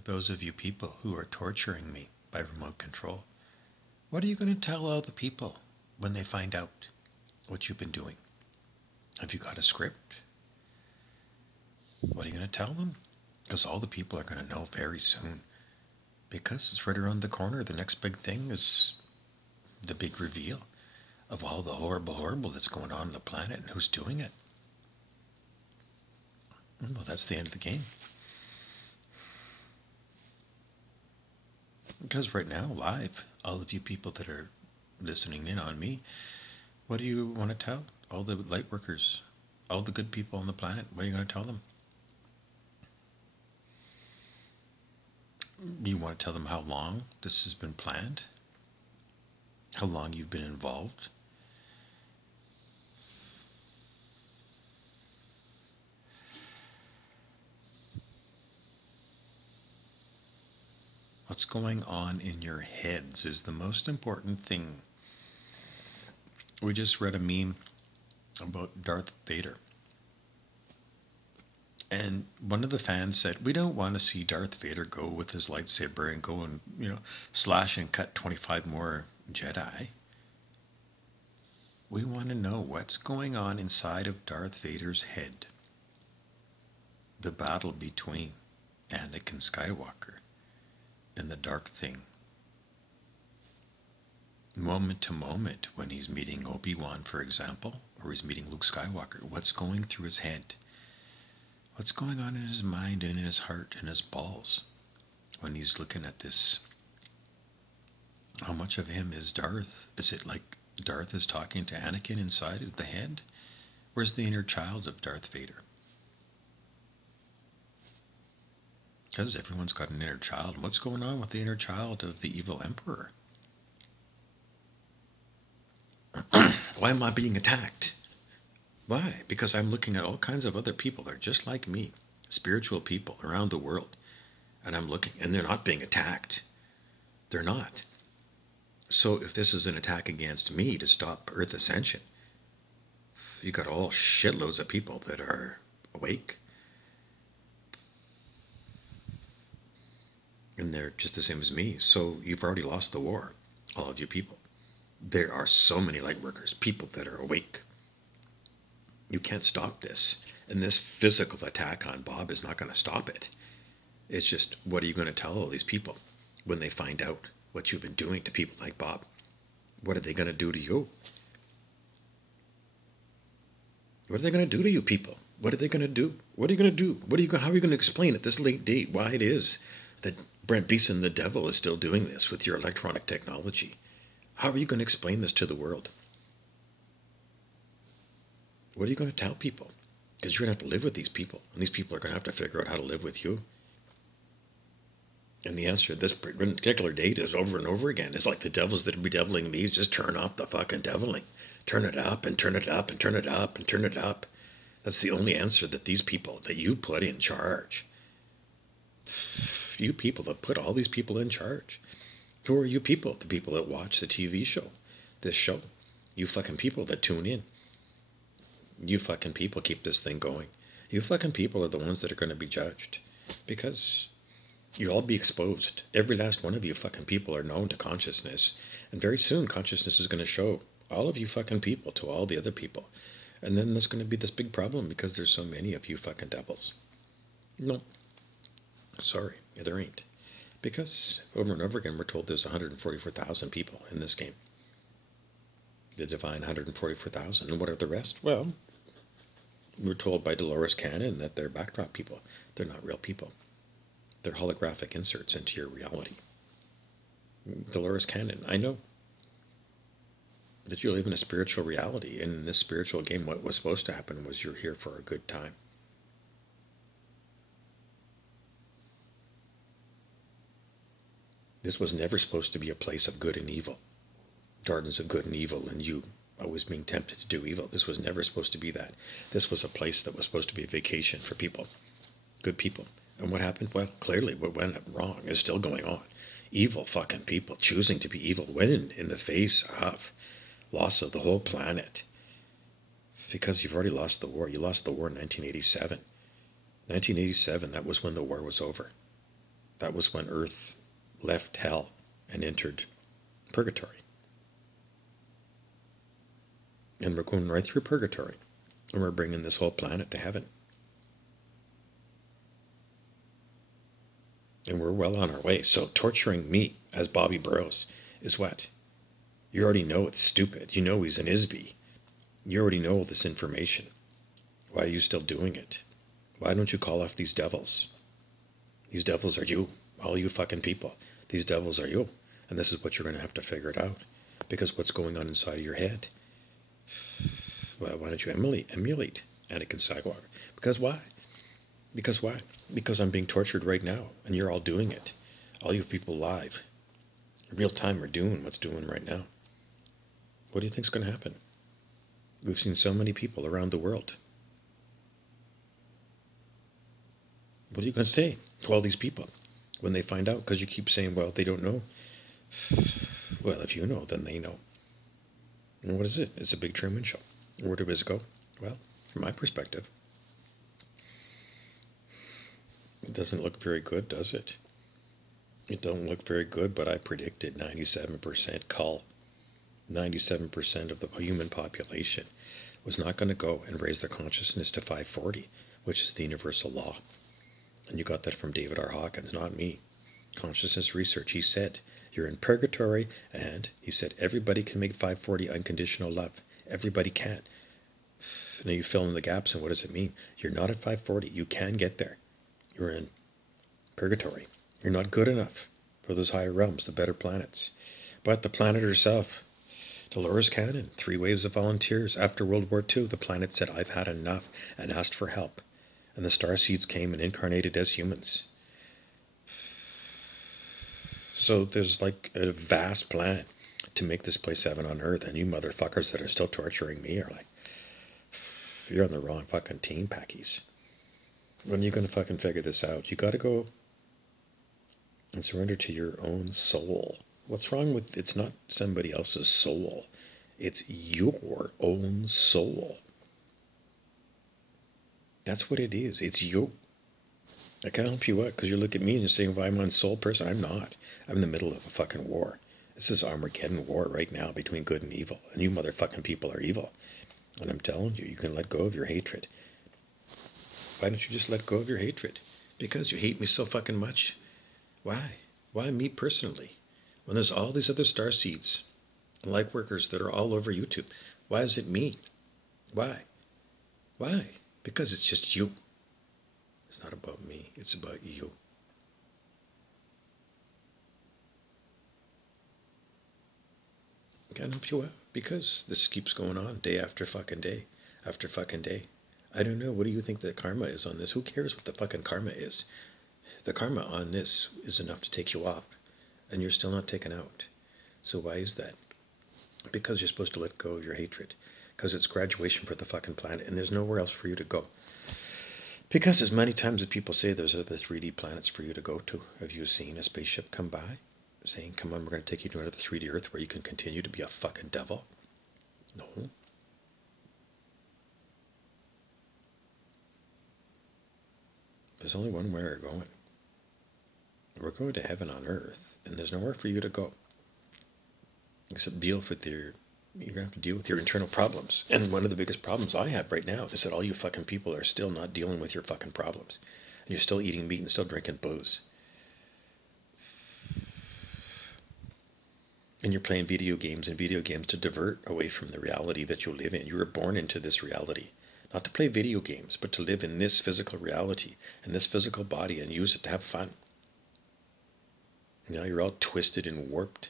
For those of you people who are torturing me by remote control, what are you going to tell all the people when they find out what you've been doing? Have you got a script? What are you going to tell them? Because all the people are going to know very soon. Because it's right around the corner. The next big thing is the big reveal of all the horrible that's going on the planet and who's doing it. Well, that's the end of the game. Because right now, live, all of you people that are listening in on me, what do you want to tell all the light workers, all the good people on the planet? What are you going to tell them? You want to tell them how long this has been planned? How long you've been involved? What's going on in your heads is the most important thing. We just read a meme about Darth Vader. And one of the fans said, we don't want to see Darth Vader go with his lightsaber and go and, slash and cut 25 more Jedi. We want to know what's going on inside of Darth Vader's head. The battle between Anakin Skywalker and the dark thing. Moment to moment, when he's meeting Obi-Wan, for example, or he's meeting Luke Skywalker, what's going through his head? What's going on in his mind and in his heart and his balls when he's looking at this? How much of him is Darth? Is it like Darth is talking to Anakin inside of the head? Where's the inner child of Darth Vader? Because everyone's got an inner child. What's going on with the inner child of the evil emperor? Why am I being attacked? Why? Because I'm looking at all kinds of other people that are just like me, spiritual people around the world. And I'm looking, and they're not being attacked. They're not. So if this is an attack against me to stop Earth ascension, you got all shitloads of people that are awake. And they're just the same as me. So you've already lost the war, all of you people. There are so many light workers, people that are awake. You can't stop this. And this physical attack on Bob is not going to stop it. It's just, what are you going to tell all these people when they find out what you've been doing to people like Bob? What are they going to do to you? What are they going to do to you people? What are they going to do? What are you going to do? How are you going to explain at this late date why it is that Brent Beeson, the devil, is still doing this with your electronic technology? How are you going to explain this to the world? What are you going to tell people? Because you're going to have to live with these people, and these people are going to have to figure out how to live with you. And the answer to this particular date is over and over again. It's like the devils that are bedeviling me. Just turn off the fucking deviling. Turn it up and turn it up and turn it up and turn it up. That's the only answer that these people that you put in charge. You people that put all these people in charge. Who are you people? The people that watch the TV show. This show. You fucking people that tune in. You fucking people keep this thing going. You fucking people are the ones that are going to be judged. Because you'll all be exposed. Every last one of you fucking people are known to consciousness. And very soon consciousness is going to show all of you fucking people to all the other people. And then there's going to be this big problem because there's so many of you fucking devils. No. Sorry, there ain't. Because over and over again we're told there's 144,000 people in this game. The divine 144,000. And what are the rest? Well, we're told by Dolores Cannon that they're backdrop people. They're not real people. They're holographic inserts into your reality. Dolores Cannon, I know that you live in a spiritual reality, and in this spiritual game what was supposed to happen was you're here for a good time. This was never supposed to be a place of good and evil. Gardens of good and evil, and you always being tempted to do evil. This was never supposed to be that. This was a place that was supposed to be a vacation for people. Good people. And what happened? Well, clearly what went wrong is still going on. Evil fucking people choosing to be evil, winning in the face of loss of the whole planet. Because you've already lost the war. You lost the war in 1987. 1987, that was when the war was over. That was when Earth left hell and entered purgatory. And we're going right through purgatory. And we're bringing this whole planet to heaven. And we're well on our way. So torturing me as Bobby Burrows is what? You already know it's stupid. You know he's an Isby. You already know this information. Why are you still doing it? Why don't you call off these devils? These devils are you. All you fucking people. These devils are you. And this is what you're going to have to figure it out. Because what's going on inside of your head? Well, why don't you emulate Anakin Skywalker? Because why? Because why? Because I'm being tortured right now, and you're all doing it. All you people live, in real time, are doing what's doing right now. What do you think's going to happen? We've seen so many people around the world. What are you going to say to all these people when they find out? Because you keep saying, well, they don't know. Well, if you know, then they know. And what is it? It's a big Truman Show. Where did it go? Well, from my perspective, it doesn't look very good, does it? It don't look very good, but I predicted 97% cull. 97% of the human population was not going to go and raise their consciousness to 540, which is the universal law. And you got that from David R. Hawkins, not me. Consciousness research. He said, you're in purgatory, and he said, everybody can make 540 unconditional love. Everybody can. Now you fill in the gaps, and what does it mean? You're not at 540. You can get there. You're in purgatory. You're not good enough for those higher realms, the better planets. But the planet herself, Dolores Cannon, 3 waves of volunteers. After World War II, the planet said, I've had enough, and asked for help. And the starseeds came and incarnated as humans. So there's like a vast plan to make this place heaven on earth, and you motherfuckers that are still torturing me are like, you're on the wrong fucking team, Packies. When are you going to fucking figure this out? You got to go and surrender to your own soul. What's wrong with it's not somebody else's soul? It's your own soul. That's what it is. It's you. I can't help you out because you look at me and you're saying, well, I'm on soul person. I'm not. I'm in the middle of a fucking war. This is Armageddon war right now between good and evil. And you motherfucking people are evil. And I'm telling you, you can let go of your hatred. Why don't you just let go of your hatred? Because you hate me so fucking much. Why? Why me personally? When there's all these other starseeds and light workers that are all over YouTube. Why is it me? Why? Why? Because it's just you. It's not about me. It's about you. I can't help you out because this keeps going on day after fucking day after fucking day. I don't know. What do you think the karma is on this? Who cares what the fucking karma is? The karma on this is enough to take you off, and you're still not taken out. So why is that? Because you're supposed to let go of your hatred. Because it's graduation for the fucking planet, and there's nowhere else for you to go. Because as many times as people say there's other 3D planets for you to go to, have you seen a spaceship come by saying, come on, we're going to take you to another 3D Earth where you can continue to be a fucking devil? No. There's only one way we're going. We're going to heaven on earth, and there's nowhere for you to go. Except you're going to have to deal with your internal problems. And one of the biggest problems I have right now is that all you fucking people are still not dealing with your fucking problems. And you're still eating meat and still drinking booze. And you're playing video games to divert away from the reality that you live in. You were born into this reality. Not to play video games, but to live in this physical reality, in this physical body, and use it to have fun. Now you're all twisted and warped.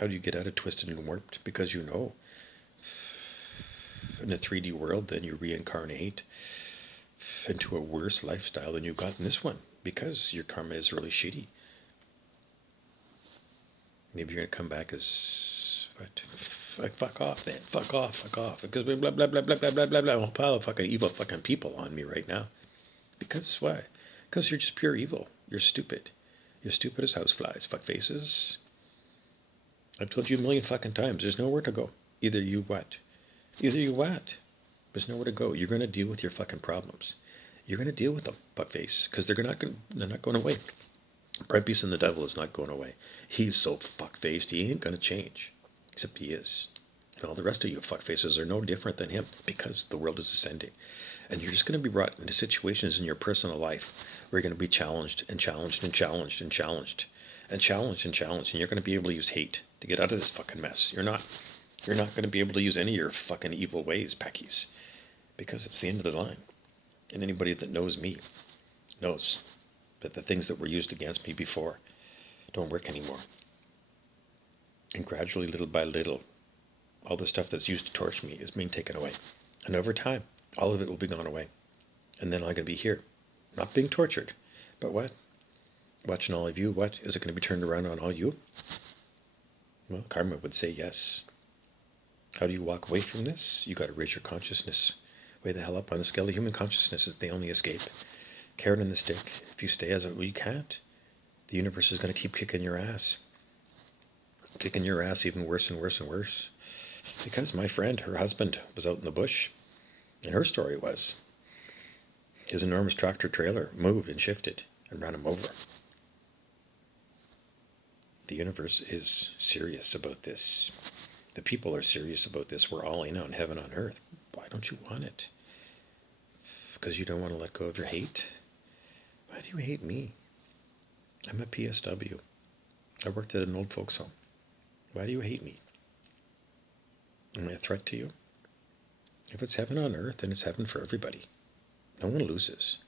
How do you get out of twisted and warped? Because you know, in a 3D world, then you reincarnate into a worse lifestyle than you got in this one, because your karma is really shitty. Maybe you're going to come back as, what? Like, fuck off then. Fuck off. Because blah, blah, blah, blah, blah, blah, blah, blah, a whole pile of fucking evil fucking people on me right now. Because why? Because you're just pure evil. You're stupid. You're stupid as houseflies. Fuck faces. I've told you a million fucking times. There's nowhere to go. Either you what? There's nowhere to go. You're going to deal with your fucking problems. You're going to deal with them, fuckface, because they're not going away. Brent Beeson the devil is not going away. He's so fuck-faced, he ain't going to change. Except he is. And all the rest of you fuckfaces are no different than him, because the world is ascending. And you're just going to be brought into situations in your personal life where you're going to be challenged and challenged and challenged and challenged and challenged and challenged. And you're going to be able to use hate to get out of this fucking mess. You're not going to be able to use any of your fucking evil ways, Peckies. Because it's the end of the line. And anybody that knows me knows that the things that were used against me before don't work anymore. And gradually, little by little, all the stuff that's used to torture me is being taken away. And over time, all of it will be gone away. And then I'm going to be here, not being tortured. But what? Watching all of you, what? Is it going to be turned around on all you? Well, karma would say yes. How do you walk away from this? You got to raise your consciousness way the hell up on the scale of human consciousness is the only escape. Carrot and the stick. If you stay as a, well, you can't. The universe is going to keep kicking your ass. Kicking your ass even worse and worse and worse. Because my friend, her husband, was out in the bush. And her story was, his enormous tractor trailer moved and shifted and ran him over. The universe is serious about this. The people are serious about this. We're all in on heaven on earth. Why don't you want it? Because you don't want to let go of your hate? Why do you hate me? I'm a PSW. I worked at an old folks home. Why do you hate me? Am I a threat to you? If it's heaven on earth, then it's heaven for everybody. No one loses.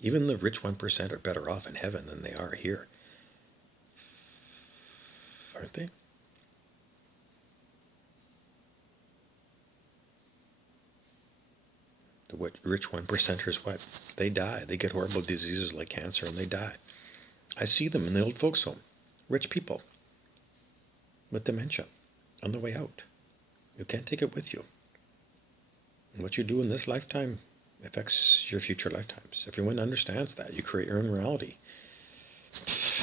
Even the rich 1% are better off in heaven than they are here. Aren't they? The rich 1%ers, what? They die. They get horrible diseases like cancer and they die. I see them in the old folks home. Rich people with dementia on the way out. You can't take it with you. And what you do in this lifetime affects your future lifetimes. If everyone understands that, you create your own reality.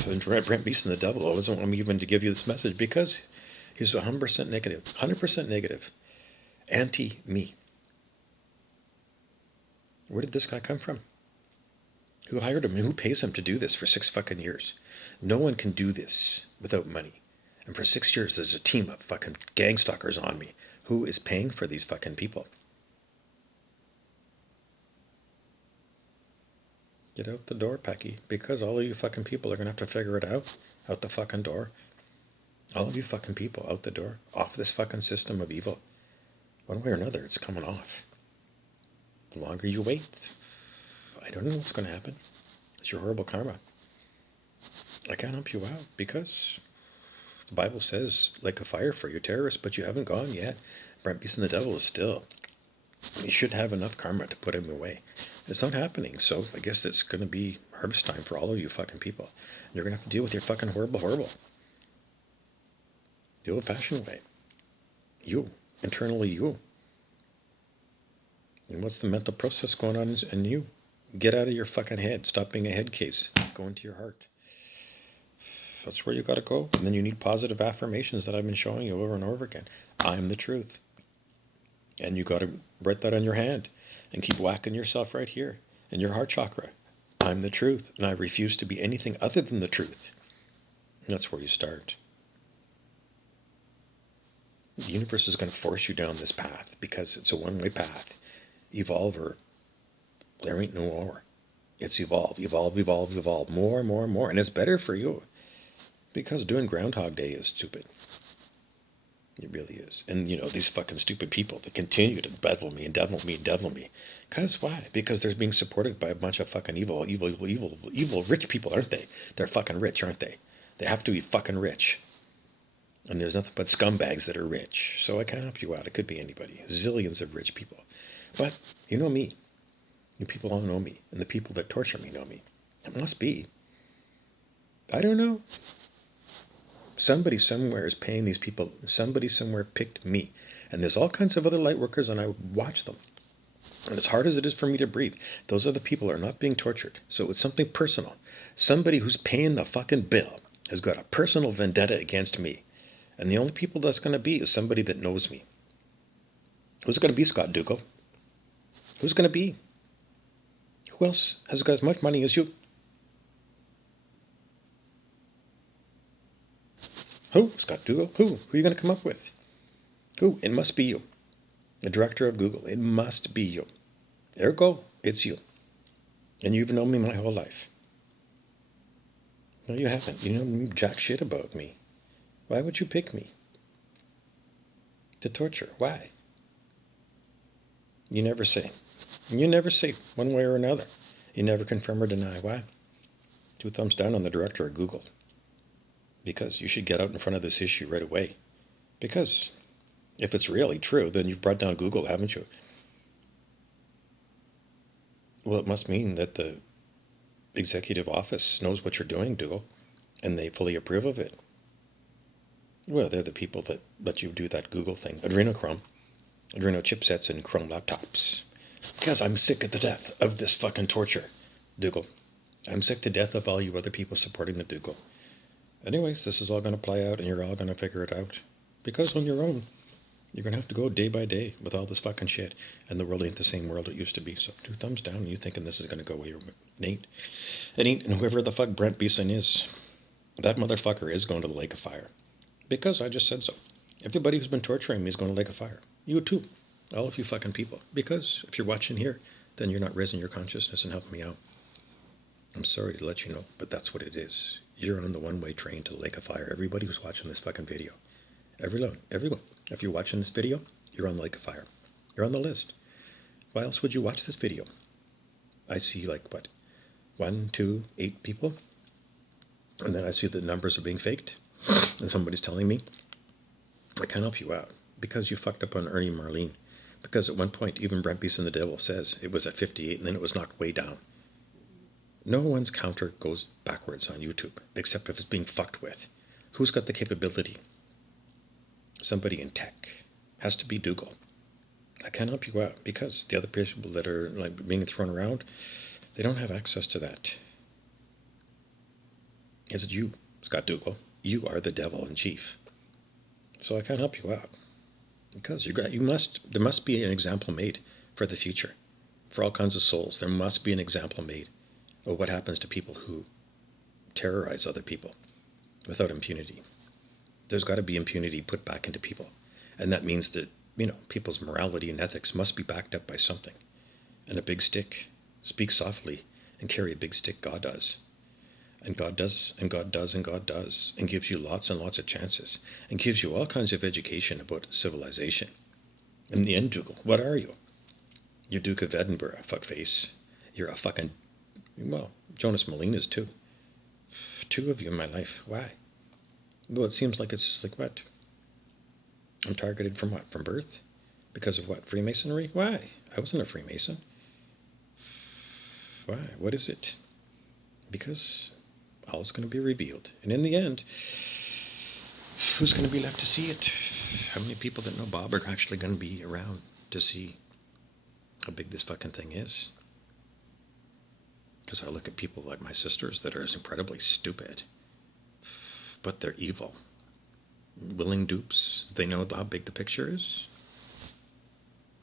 And Brent Beeson the devil doesn't want me even to give you this message because he's 100% negative. 100% negative. Anti-me. Where did this guy come from? Who hired him and who pays him to do this for 6 fucking years? No one can do this without money. And for 6 years, there's a team of fucking gang stalkers on me. Who is paying for these fucking people? Get out the door, Pecky, because all of you fucking people are going to have to figure it out the fucking door. All of you fucking people, out the door. Off this fucking system of evil. One way or another, it's coming off. The longer you wait, I don't know what's going to happen. It's your horrible karma. I can't help you out because the Bible says, like a fire for you terrorists, but you haven't gone yet. Brent Beeson the devil is still. You should have enough karma to put him away. It's not happening, so I guess it's going to be harvest time for all of you fucking people. And you're going to have to deal with your fucking horrible. The old-fashioned way. You. Internally you. And what's the mental process going on in you? Get out of your fucking head. Stop being a head case. Go into your heart. That's where you got to go. And then you need positive affirmations that I've been showing you over and over again. I'm the truth. And you got to write that on your hand and keep whacking yourself right here in your heart chakra. I'm the truth, and I refuse to be anything other than the truth. And that's where you start. The universe is going to force you down this path because it's a one-way path. Evolve or there ain't no more. It's evolve. More. And it's better for you because doing Groundhog Day is stupid. It really is. And, these fucking stupid people that continue to devil me. Because why? Because they're being supported by a bunch of fucking evil rich people, aren't they? They're fucking rich, aren't they? They have to be fucking rich. And there's nothing but scumbags that are rich. So I can't help you out. It could be anybody. Zillions of rich people. But you know me. You people all know me. And the people that torture me know me. It must be. I don't know. Somebody somewhere is paying these people. Somebody somewhere picked me. And there's all kinds of other light workers, and I watch them. And as hard as it is for me to breathe, those other people are not being tortured. So it's something personal. Somebody who's paying the fucking bill has got a personal vendetta against me. And the only people that's going to be is somebody that knows me. Who's it going to be, Scott Dougal? Who's going to be? Who else has got as much money as you? Who, Scott Dougal? Who? Who are you going to come up with? Who? It must be you. The director of Google. It must be you. Ergo, it's you. And you've known me my whole life. No, you haven't. You know jack shit about me. Why would you pick me? To torture. Why? You never say. You never say one way or another. You never confirm or deny. Why? 2 thumbs down on the director of Google. Because you should get out in front of this issue right away. Because if it's really true, then you've brought down Google, haven't you? Well, it must mean that the executive office knows what you're doing, Dougal, and they fully approve of it. Well, they're the people that let you do that Google thing. Adrenochrome chipsets and Chrome laptops. Because I'm sick to death of this fucking torture, Dougal. I'm sick to death of all you other people supporting the Dougal. Anyways, this is all going to play out and you're all going to figure it out. Because on your own, you're going to have to go day by day with all this fucking shit. And the world ain't the same world it used to be. So 2 thumbs down, you thinking this is going to go away. It ain't. It ain't. And whoever the fuck Brent Beeson is, that motherfucker is going to the lake of fire. Because I just said so. Everybody who's been torturing me is going to lake of fire. You too. All of you fucking people. Because if you're watching here, then you're not raising your consciousness and helping me out. I'm sorry to let you know, but that's what it is. You're on the one-way train to the lake of fire. Everybody who's watching this fucking video. Everyone. If you're watching this video, you're on the lake of fire. You're on the list. Why else would you watch this video? I see like, what, 1, 2, 8 people? And then I see the numbers are being faked. And somebody's telling me, I can't help you out. Because you fucked up on Ernie Marlene. Because at one point, even Brent Beeson the Devil says it was at 58 and then it was knocked way down. No one's counter goes backwards on YouTube, except if it's being fucked with. Who's got the capability? Somebody in tech. Has to be Dougal. I can't help you out because the other people that are like being thrown around, they don't have access to that. Is it you, Scott Dougal? You are the devil in chief. So I can't help you out. Because there must be an example made for the future. For all kinds of souls, there must be an example made of what happens to people who terrorize other people without impunity. There's got to be impunity put back into people. And that means that, people's morality and ethics must be backed up by something. And a big stick. Speak softly and carry a big stick, God does. And God does, and God does, and God does, and gives you lots and lots of chances, and gives you all kinds of education about civilization. In the end, Dougal, what are you? You're Duke of Edinburgh, fuckface. You're a fucking, Jonas Malina's too. 2 of you in my life. Why? Well, it seems like it's like what? I'm targeted from what? From birth? Because of what? Freemasonry? Why? I wasn't a Freemason. Why? What is it? Because all is going to be revealed. And in the end, who's going to be left to see it? How many people that know Bob are actually going to be around to see how big this fucking thing is? Because I look at people like my sisters that are incredibly stupid, but they're evil. Willing dupes. They know how big the picture is.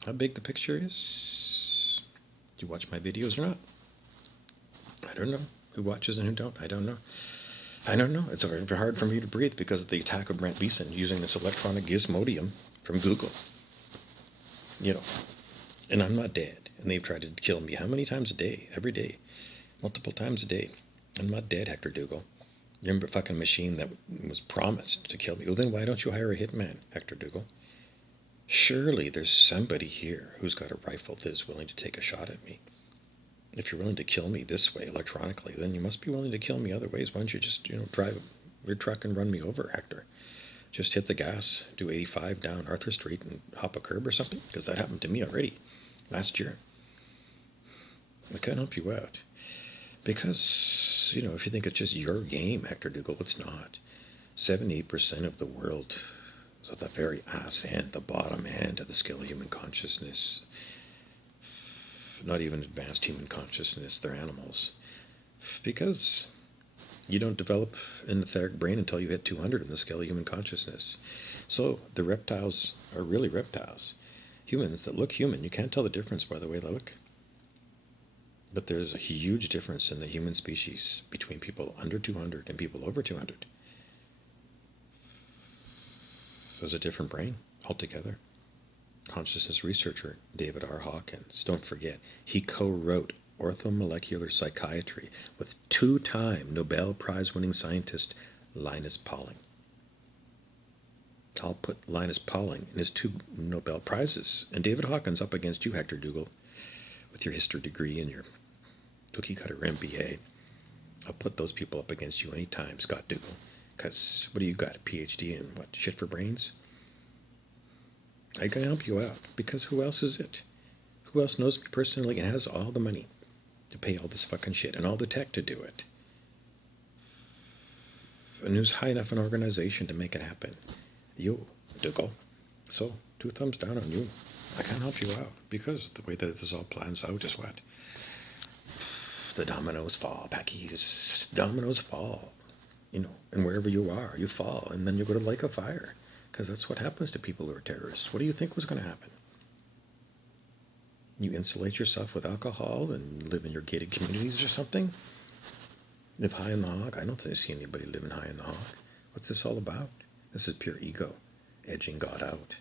How big the picture is. Do you watch my videos or not? I don't know. Who watches and who don't? I don't know. It's very hard for me to breathe because of the attack of Brent Beeson using this electronic gizmodium from Google. And I'm not dead. And they've tried to kill me how many times a day? Every day. Multiple times a day. I'm not dead, Hector Dougal. You're a fucking machine that was promised to kill me. Well, then why don't you hire a hitman, Hector Dougal? Surely there's somebody here who's got a rifle that is willing to take a shot at me. If you're willing to kill me this way, electronically, then you must be willing to kill me other ways. Why don't you just, drive your truck and run me over, Hector? Just hit the gas, do 85 down Arthur Street and hop a curb or something? Because that happened to me already last year. I can't help you out. Because, if you think it's just your game, Hector Dougal, it's not. 78% of the world, so the very ass end, the bottom end of the scale of human consciousness, not even advanced human consciousness, they're animals. Because you don't develop an etheric brain until you hit 200 in the scale of human consciousness. So the reptiles are really reptiles. Humans that look human, you can't tell the difference by the way they look. But there's a huge difference in the human species between people under 200 and people over 200. There's a different brain altogether. Consciousness researcher David R. Hawkins, don't forget, he co-wrote Orthomolecular Psychiatry with two-time Nobel Prize-winning scientist Linus Pauling. I'll put Linus Pauling and his 2 Nobel Prizes and David Hawkins up against you, Hector Dougal, with your history degree and your cookie-cutter MBA. I'll put those people up against you anytime, Scott Dougal. Because what do you got? A PhD in what? Shit for brains? I can help you out. Because who else is it? Who else knows me personally and has all the money to pay all this fucking shit and all the tech to do it? And who's high enough an organization to make it happen? You, Dougal. So, 2 thumbs down on you. I can't help you out. Because the way that this all plans out is what? The dominoes fall, Packies. Dominoes fall. And wherever you are, you fall, and then you go to like a fire, because that's what happens to people who are terrorists. What do you think was going to happen? You insulate yourself with alcohol and live in your gated communities or something? Live high in the hog? I don't see anybody living high in the hog. What's this all about? This is pure ego, edging God out.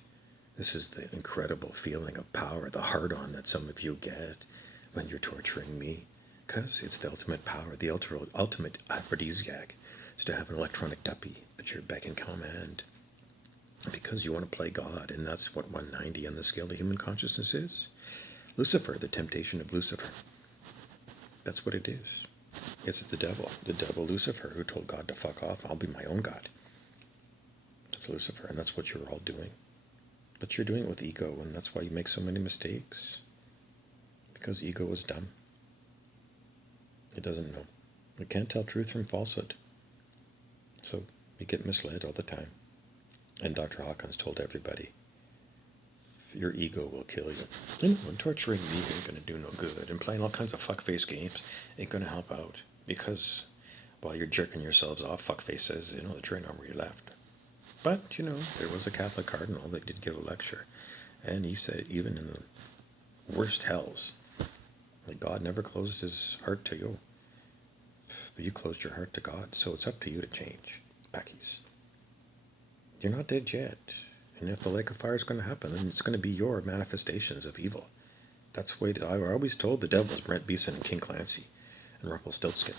This is the incredible feeling of power, the hard-on that some of you get when you're torturing me, because it's the ultimate power, the ultimate aphrodisiac. To have an electronic duppy at your beck and command because you want to play God, and that's what 190 on the scale of human consciousness is. Lucifer, the temptation of Lucifer. That's what it is. It's the devil Lucifer, who told God to fuck off. I'll be my own God. That's Lucifer, and that's what you're all doing. But you're doing it with ego, and that's why you make so many mistakes. Because ego is dumb. It doesn't know. It can't tell truth from falsehood. So you get misled all the time. And Dr. Hawkins told everybody, your ego will kill you. And torturing me ain't going to do no good. And playing all kinds of fuckface games ain't going to help out. Because while you're jerking yourselves off, fuckfaces, the train on where you left. But, there was a Catholic cardinal that did give a lecture. And he said, even in the worst hells, that God never closed his heart to you. But you closed your heart to God, so it's up to you to change, Packies. You're not dead yet. And if the lake of fire is going to happen, then it's going to be your manifestations of evil. That's the way I always told the devils, Brent Beeson and King Clancy and Rumpelstiltskin.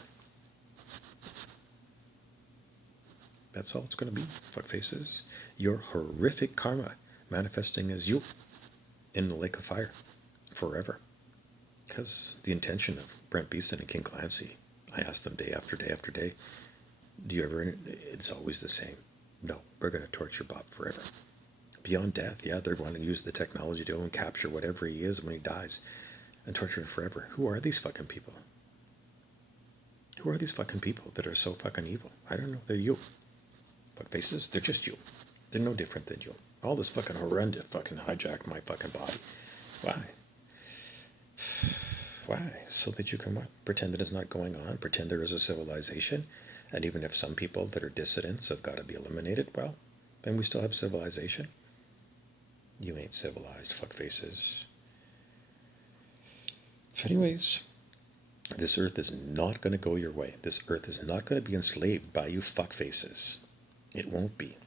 That's all it's going to be, fuckfaces. Your horrific karma manifesting as you in the lake of fire forever. Because the intention of Brent Beeson and King Clancy, I asked them day after day after day, do you ever, it's always the same. No, we're going to torture Bob forever. Beyond death, yeah, they're going to use the technology to go and capture whatever he is when he dies and torture him forever. Who are these fucking people? Who are these fucking people that are so fucking evil? I don't know, they're you. Fuckfaces, they're just you. They're no different than you. All this fucking horrendous fucking hijacked my fucking body. Why? Why? So that you can what? Pretend that it's not going on, pretend there is a civilization, and even if some people that are dissidents have got to be eliminated, well, then we still have civilization. You ain't civilized, fuckfaces. So anyways, this earth is not going to go your way. This earth is not going to be enslaved by you fuckfaces. It won't be.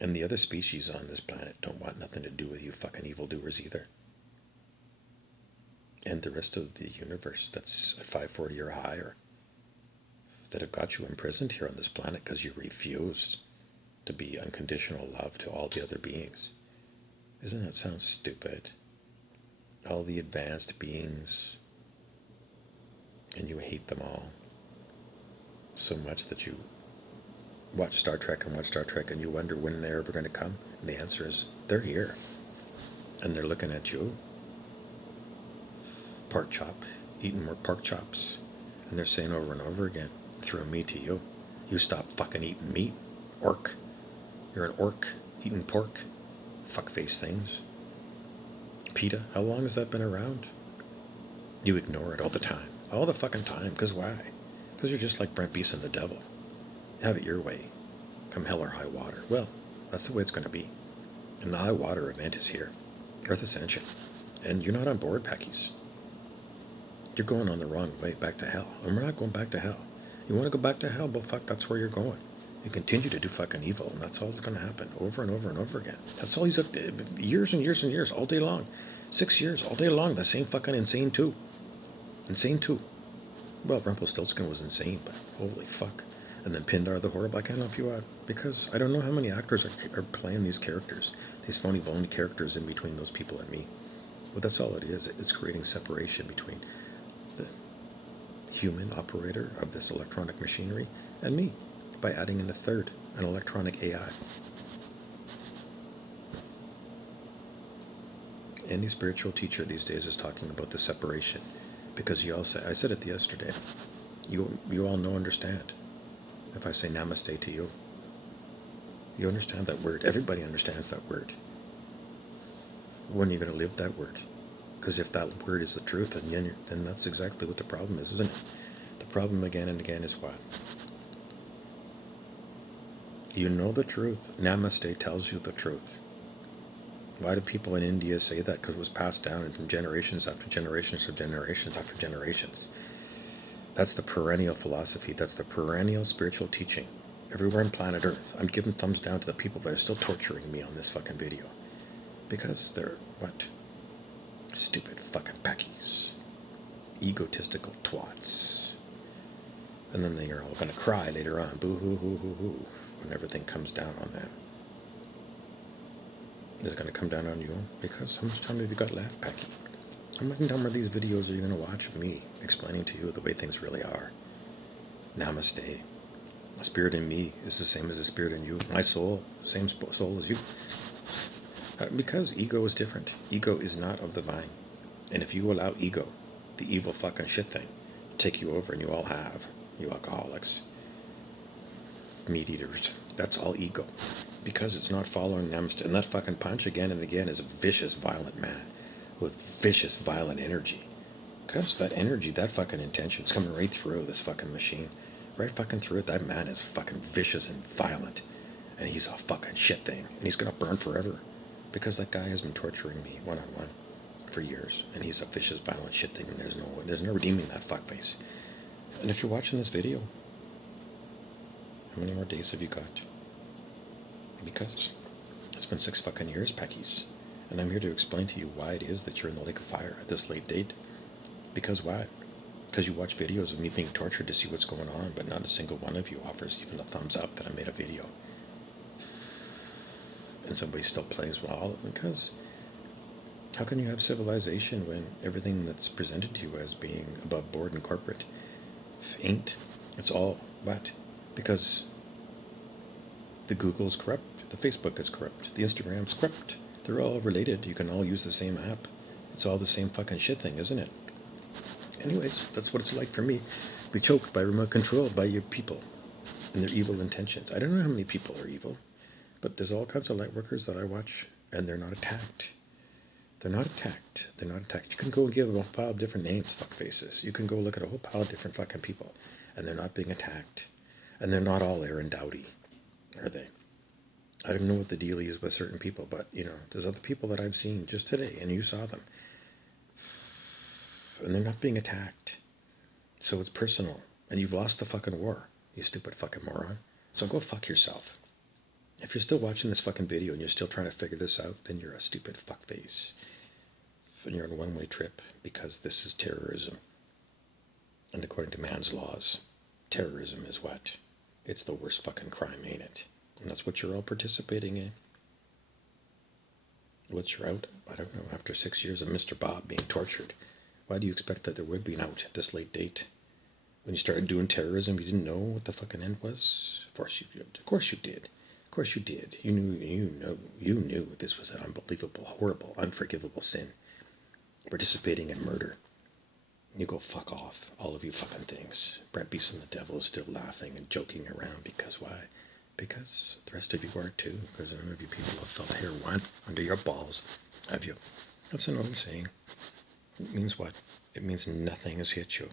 And the other species on this planet don't want nothing to do with you fucking evildoers either. And the rest of the universe that's at 540 or higher that have got you imprisoned here on this planet because you refused to be unconditional love to all the other beings. Doesn't that sound stupid? All the advanced beings, and you hate them all so much that you watch Star Trek and you wonder when they're ever going to come. And the answer is, they're here. And they're looking at you. Pork chop, eating more pork chops. And they're saying over and over again, through me to you, you stop fucking eating meat, orc. You're an orc, eating pork. Fuckface things. PETA, how long has that been around? You ignore it all the time. All the fucking time. Because why? Because you're just like Brent Beeson, the devil. Have it your way. Come hell or high water. Well, that's the way it's going to be. And the high water event is here. Earth Ascension. And you're not on board, Packies. You're going on the wrong way, back to hell. And we're not going back to hell. You want to go back to hell? Well, fuck, that's where you're going. You continue to do fucking evil, and that's all that's going to happen over and over and over again. That's all he's up years and years and years, all day long. 6 years, all day long, the same fucking insane too. Insane too. Well, Rumpelstiltskin was insane, but holy fuck. And then Pindar the Horrible, I can't help you out. Because I don't know how many actors are playing these characters. These phony, bony characters in between those people and me. But that's all it is. It's creating separation between the human operator of this electronic machinery and me by adding in a third, an electronic AI. Any spiritual teacher these days is talking about the separation. Because you all say, I said it yesterday, you all know, understand. If I say namaste to you, you understand that word. Everybody understands that word. When are you going to live that word? Because if that word is the truth, then that's exactly what the problem is, isn't it? The problem again and again is what? You know the truth. Namaste tells you the truth. Why do people in India say that? Because it was passed down from generations after generations after generations after generations. That's the perennial philosophy. That's the perennial spiritual teaching. Everywhere on planet Earth. I'm giving thumbs down to the people that are still torturing me on this fucking video. Because they're, what? Stupid fucking peckies. Egotistical twats. And then they are all going to cry later on. Boo-hoo-hoo-hoo-hoo. When everything comes down on them. Is it going to come down on you? Because how much time have you got left, Pecky? How many more of these videos are you going to watch of me explaining to you the way things really are? Namaste. The spirit in me is the same as the spirit in you. My soul, same soul as you. Because ego is different. Ego is not of the vine. And if you allow ego, the evil fucking shit thing, take you over, and you all have, you alcoholics, meat eaters, that's all ego. Because it's not following namaste. And that fucking punch again and again is a vicious, violent man with vicious, violent energy. Because that energy, that fucking intention is coming right through this fucking machine. Right fucking through it. That man is fucking vicious and violent. And he's a fucking shit thing. And he's gonna burn forever. Because that guy has been torturing me one-on-one for years. And he's a vicious, violent shit thing. And there's no redeeming that fuckface. And if you're watching this video, how many more days have you got? Because it's been 6 fucking years, Peckies. And I'm here to explain to you why it is that you're in the lake of fire at this late date. Because why? Because you watch videos of me being tortured to see what's going on, but not a single one of you offers even a thumbs up that I made a video. And somebody still plays well, because how can you have civilization when everything that's presented to you as being above board and corporate ain't? It's all what? Because the Google's corrupt, the Facebook is corrupt, the Instagram's corrupt. They're all related. You can all use the same app. It's all the same fucking shit thing, isn't it? Anyways, that's what it's like for me. Be choked by remote control by your people and their evil intentions. I don't know how many people are evil, but there's all kinds of light workers that I watch, and they're not attacked. They're not attacked. They're not attacked. You can go and give a whole pile of different names, fuckfaces. You can go look at a whole pile of different fucking people, and they're not being attacked. And they're not all Aaron Dowdy, are they? I don't know what the deal is with certain people, but, you know, there's other people that I've seen just today, and you saw them. And they're not being attacked. So it's personal. And you've lost the fucking war, you stupid fucking moron. So go fuck yourself. If you're still watching this fucking video and you're still trying to figure this out, then you're a stupid fuckface. And you're on a one-way trip, because this is terrorism. And according to man's laws, terrorism is what? It's the worst fucking crime, ain't it? And that's what you're all participating in. What's your out? I don't know. After 6 years of Mr. Bob being tortured, why do you expect that there would be an out at this late date? When you started doing terrorism, you didn't know what the fucking end was? Of course you did. Of course you did. Of course you did. You knew this was an unbelievable, horrible, unforgivable sin. Participating in murder. You go fuck off, all of you fucking things. Brent Beast and the Devil is still laughing and joking around, because why? Because the rest of you are too, because none of you people have felt hair one under your balls, have you? That's an old saying. It means what? It means nothing has hit you.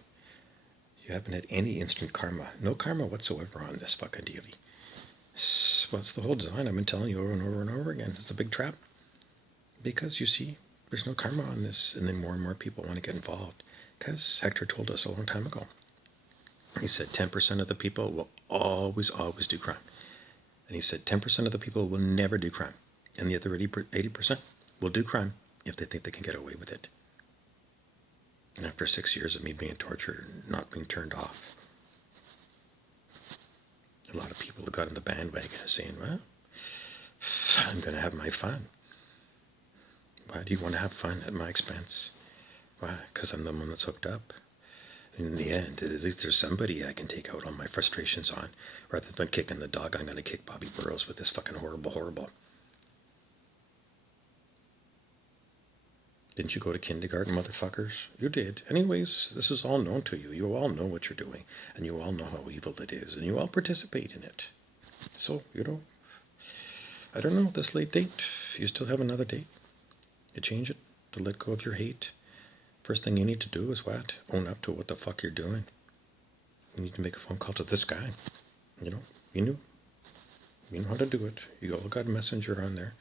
You haven't had any instant karma. No karma whatsoever on this fucking dealie. What's the whole design? I've been telling you over and over and over again. It's a big trap. Because, you see, there's no karma on this, and then more and more people want to get involved. Because Hector told us a long time ago. He said 10% of the people will always do crime. And he said 10% of the people will never do crime. And the other 80% will do crime if they think they can get away with it. And after 6 years of me being tortured and not being turned off, a lot of people have got in the bandwagon saying, well, I'm going to have my fun. Why do you want to have fun at my expense? Why? Because I'm the one that's hooked up. In the end, at least there's somebody I can take out all my frustrations on. Rather than kicking the dog, I'm going to kick Bobby Burrows with this fucking horrible. Didn't you go to kindergarten, motherfuckers? You did. Anyways, this is all known to you. You all know what you're doing. And you all know how evil it is. And you all participate in it. So, I don't know, this late date, you still have another date. You change it to let go of your hate. First thing you need to do is what? Own up to what the fuck you're doing. You need to make a phone call to this guy. You know how to do it. You all got a messenger on there.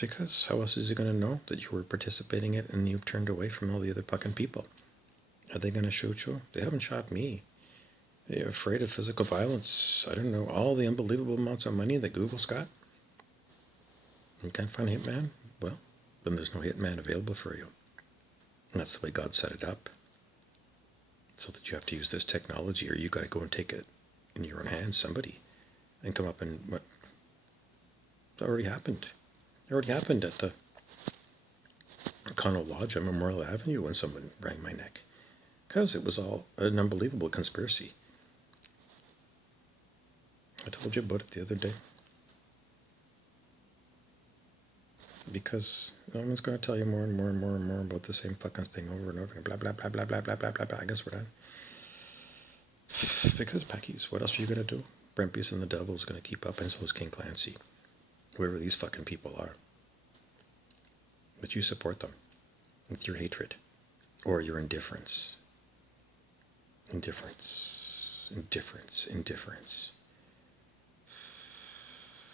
Because how else is he going to know that you were participating in it and you've turned away from all the other fucking people? Are they going to shoot you? They haven't shot me. They're afraid of physical violence. I don't know, all the unbelievable amounts of money that Google's got. You can't find a hitman? Well, then there's no hitman available for you. And that's the way God set it up. So that you have to use this technology, or you got to go and take it in your own hands, somebody, and come up and what? It already happened. It already happened at the Connell Lodge on Memorial Avenue when someone wrung my neck. Because it was all an unbelievable conspiracy. I told you about it the other day. Because no one's going to tell you more and more about the same fucking thing over and over and blah, blah, blah, blah, blah, blah, blah, blah, blah. I guess we're done. Because, Peckies, what else are you going to do? Brent Beeson and the devil is going to keep up, and so is King Clancy. Whoever these fucking people are. But you support them with your hatred or your indifference. Indifference.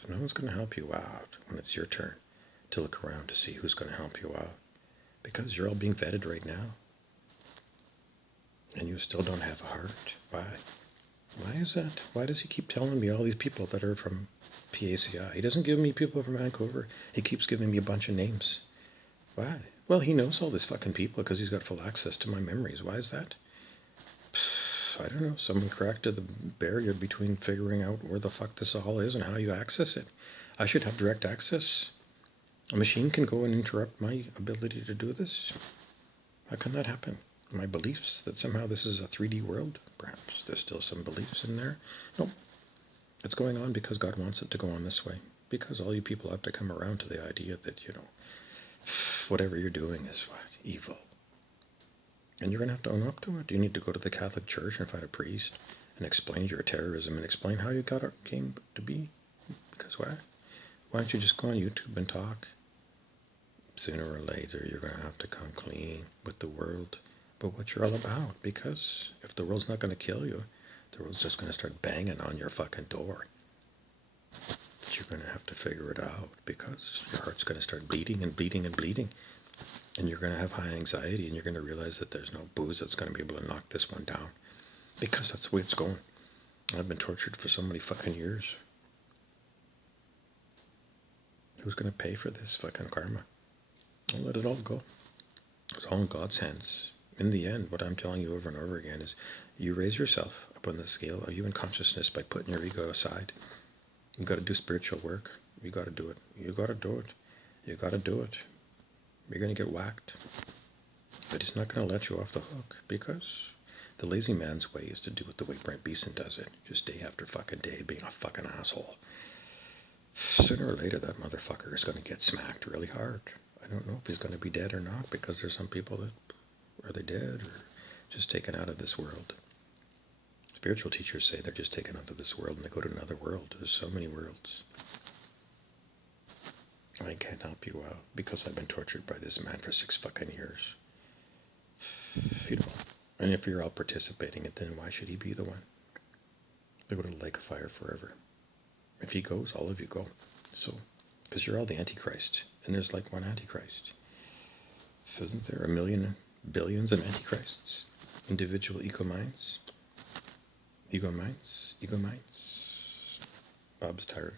No one's going to help you out when it's your turn to look around to see who's going to help you out. Because you're all being vetted right now. And you still don't have a heart. Why? Why is that? Why does he keep telling me all these people that are from PACI? He doesn't give me people from Vancouver. He keeps giving me a bunch of names. Why? Well, he knows all these fucking people because he's got full access to my memories. Why is that? I don't know. Someone cracked the barrier between figuring out where the fuck this all is and how you access it. I should have direct access. A machine can go and interrupt my ability to do this. How can that happen? My beliefs that somehow this is a 3D world? Perhaps there's still some beliefs in there. No, it's going on because God wants it to go on this way. Because all you people have to come around to the idea that, whatever you're doing is what? Evil. And you're going to have to own up to it. You need to go to the Catholic Church and find a priest and explain your terrorism and explain how you came to be. Because why? Why don't you just go on YouTube and talk? Sooner or later, you're going to have to come clean with the world. But what you're all about, because if the world's not going to kill you, the world's just going to start banging on your fucking door. But you're going to have to figure it out, because your heart's going to start bleeding. And you're going to have high anxiety, and you're going to realize that there's no booze that's going to be able to knock this one down. Because that's the way it's going. I've been tortured for so many fucking years. Who's going to pay for this fucking karma? I'll let it all go. It's all in God's hands. In the end, what I'm telling you over and over again is you raise yourself up on the scale of human consciousness by putting your ego aside. You got to do spiritual work. You got to do it. You got to do it. You got to do it. You're going to get whacked. But he's not going to let you off the hook, because the lazy man's way is to do it the way Brent Beeson does it. Just day after fucking day being a fucking asshole. Sooner or later, that motherfucker is going to get smacked really hard. I don't know if he's going to be dead or not, because there's some people that, are they dead or just taken out of this world? Spiritual teachers say they're just taken out of this world and they go to another world. There's so many worlds. I can't help you out because I've been tortured by this man for 6 fucking years. And if you're all participating in it, then why should he be the one? They go to the lake of fire forever. If he goes, all of you go. So, because you're all the Antichrist. And there's like one Antichrist. Isn't there 1 million Billions of antichrists. Individual ego minds. Ego minds. Ego minds. Bob's tired.